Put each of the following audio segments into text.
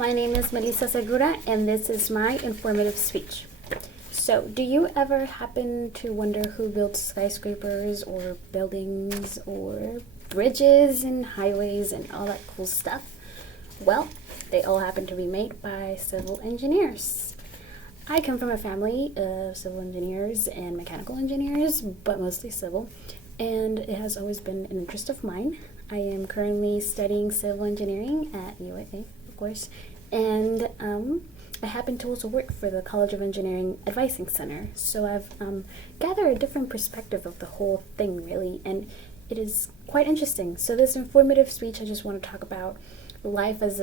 My name is Melissa Segura, and this is my informative speech. So, do you ever happen to wonder who built skyscrapers or buildings or bridges and highways and all that cool stuff? Well, they all happen to be made by civil engineers. I come from a family of civil engineers and mechanical engineers, but mostly civil, and it has always been an interest of mine. I am currently studying civil engineering at UAA, of course, and I happen to also work for the College of Engineering Advising Center, so I've gathered a different perspective of the whole thing, really, and it is quite interesting. So this informative speech, I just want to talk about life as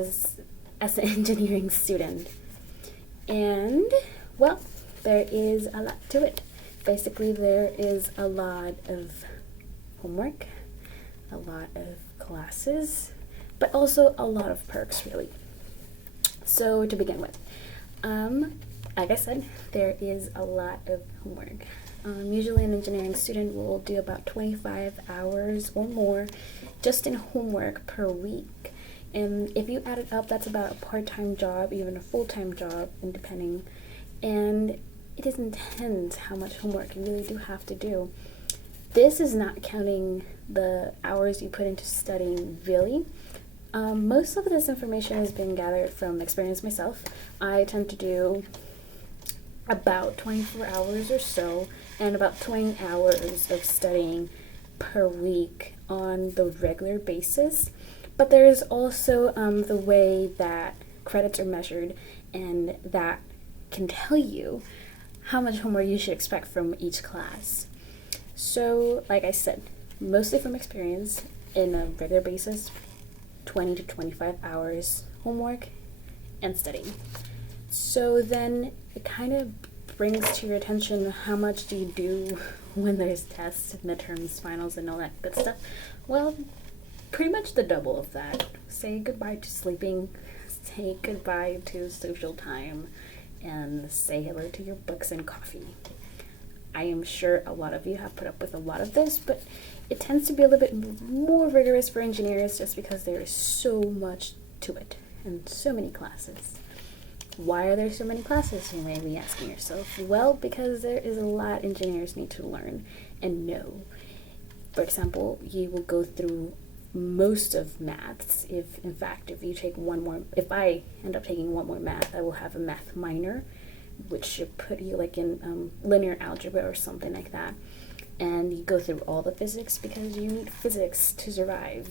an engineering student. And, well, there is a lot to it. Basically, there is a lot of homework, a lot of classes, but also a lot of perks, really. So, to begin with, like I said, there is a lot of homework. Usually an engineering student will do about 25 hours or more just in homework per week. And if you add it up, that's about a part-time job, even a full-time job, and depending. And it is intense how much homework you really do have to do. This is not counting the hours you put into studying, really. Most of this information has been gathered from experience myself. I tend to do about 24 hours or so, and about 20 hours of studying per week on the regular basis. But there is also the way that credits are measured, and that can tell you how much homework you should expect from each class. So, like I said, mostly from experience, in a regular basis, 20 to 25 hours homework and studying. So then it kind of brings to your attention how much do you do when there's tests, midterms, finals, and all that good stuff. Well, pretty much the double of that. Say goodbye to sleeping, say goodbye to social time, and say hello to your books and coffee. I am sure a lot of you have put up with a lot of this, but it tends to be a little bit more rigorous for engineers just because there is so much to it and so many classes. Why are there so many classes, you may be asking yourself? Well, because there is a lot engineers need to learn and know. For example, you will go through most of maths. If you take if I end up taking one more math, I will have a math minor, which should put you like in linear algebra or something like that. And you go through all the physics because you need physics to survive.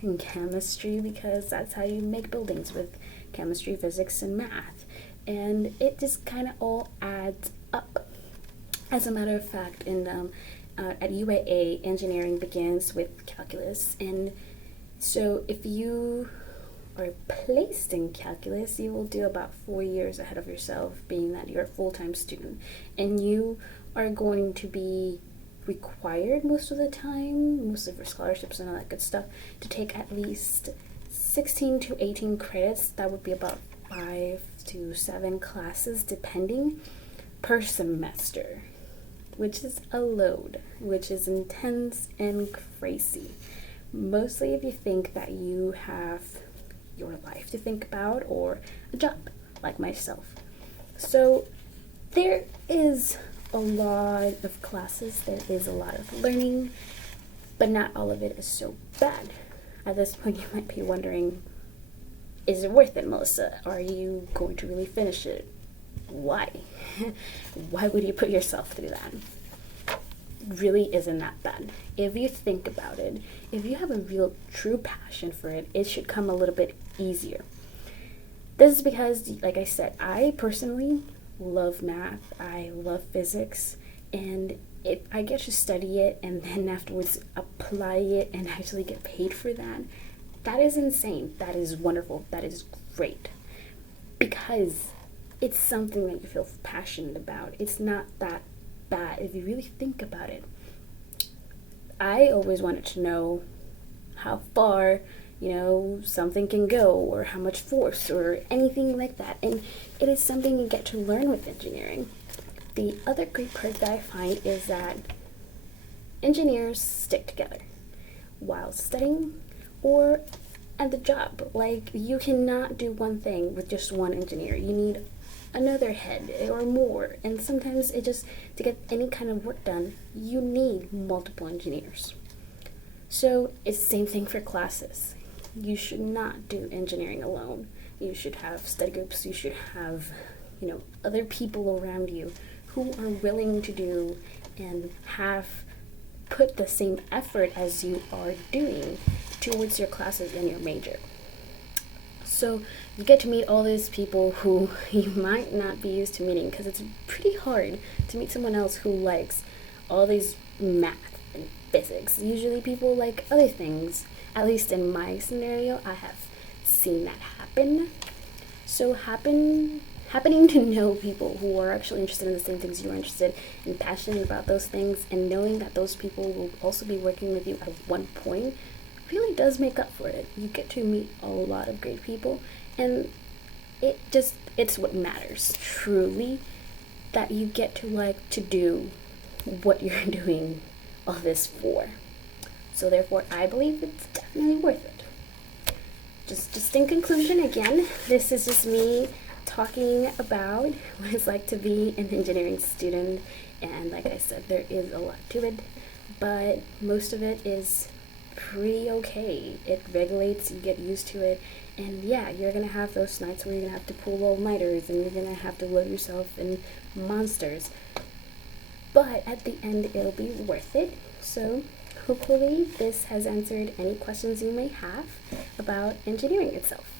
In chemistry because that's how you make buildings, with chemistry, physics, and math. And it just kind of all adds up. As a matter of fact, at UAA, engineering begins with calculus. And so if you are placed in calculus, you will do about 4 years ahead of yourself, being that you're a full-time student. And you are going to be required most of the time, mostly for scholarships and all that good stuff, to take at least 16 to 18 credits. That would be about 5 to 7 classes, depending, per semester, which is a load, which is intense and crazy. Mostly if you think that you have your life to think about or a job, like myself. So there is a lot of classes, there is a lot of learning, but not all of it is so bad. At this point, you might be wondering, is it worth it, Melissa? Are you going to really finish it? Why? Why would you put yourself through that? It really isn't that bad. If you think about it, if you have a real true passion for it, it should come a little bit easier. This is because, like I said, I personally love math, I love physics, and if I get to study it and then afterwards apply it and actually get paid for that, that is insane. That is wonderful. That is great. Because it's something that you feel passionate about. It's not that bad if you really think about it. I always wanted to know how far something can go, or how much force, or anything like that. And it is something you get to learn with engineering. The other great part that I find is that engineers stick together while studying, or at the job. Like, you cannot do one thing with just one engineer. You need another head or more. And sometimes it just, to get any kind of work done, you need multiple engineers. So it's the same thing for classes. You should not do engineering alone. You should have study groups. You should have, other people around you who are willing to do and have put the same effort as you are doing towards your classes and your major. So you get to meet all these people who you might not be used to meeting, because it's pretty hard to meet someone else who likes all these math and physics. Usually people like other things. At least in my scenario, I have seen that happen. So happening to know people who are actually interested in the same things you're interested and passionate about those things, and knowing that those people will also be working with you at one point, really does make up for it. You get to meet a lot of great people, and it's what matters, truly, that you get to like to do what you're doing all this for. So therefore, I believe it's definitely worth it. Just in conclusion, again, this is just me talking about what it's like to be an engineering student, and like I said, there is a lot to it, but most of it is pretty okay. It regulates, you get used to it, and yeah, you're gonna have those nights where you're gonna have to pull all-nighters and you're gonna have to load yourself in monsters, but at the end it'll be worth it. So hopefully this has answered any questions you may have about engineering itself.